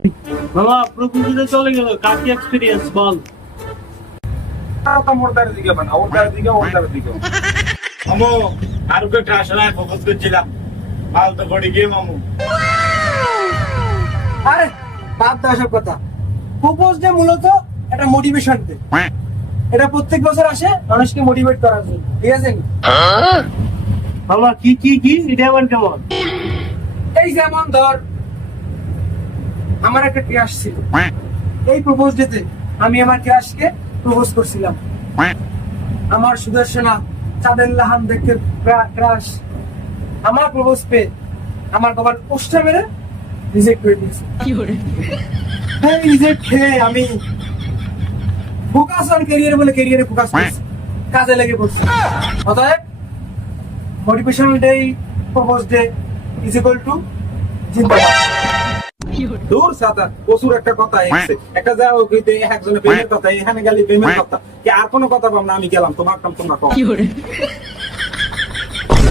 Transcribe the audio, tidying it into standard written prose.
মামা প্রপোজালে চলে গেল, কার কি এক্সপেরিয়েন্স বল। মোর দ্বারের দিকে বানা, ওর দ্বারের দিকে, ওর দ্বারের দিকে। মামু আর ওকে আসলে ফোকাস করছিলাম, মাল তো পড়ে গিয়ে মামু। আরে বাদ দাও সব কথা। প্রপোজ ডে মূলত একটা মোটিভেশন ডে। এটা প্রত্যেক বছর আসে মানুষকে মোটিভেট করার জন্য, ঠিক আছে? মামা কি কি কি এটা আবার কেমন? এই যেমন ধর, আমার একটা ক্রাশ ছিল, এই প্রপোজ ডেতে আমি আমার ক্রাশকে প্রপোজ করছিলাম। আমার সুদর্শনা চাঁদের লাহান দেখতে ক্রাশ আমার প্রপোজ পেয়ে আমার বাবার পোস্টার মেরে রিজেক্ট করে দিয়েছে। রিজেক্ট খেয়ে আমি ফোকাস অন ক্যারিয়ার বলে ক্যারিয়ারে ফোকাস করছি, কাজে লেগে পড়ছি। অতএব motivational day, propose day is equal to জিন্দাবাদ। দূর সাদা প্রচুর একটা কথা এসেছে, একটা যা ওইতে একজনের প্রেমের কথা, এখানে গেলে প্রেমের কথা, কি আর কোনো কথা পাব না, আমি গেলাম, তোমার কাম তোমরা কও।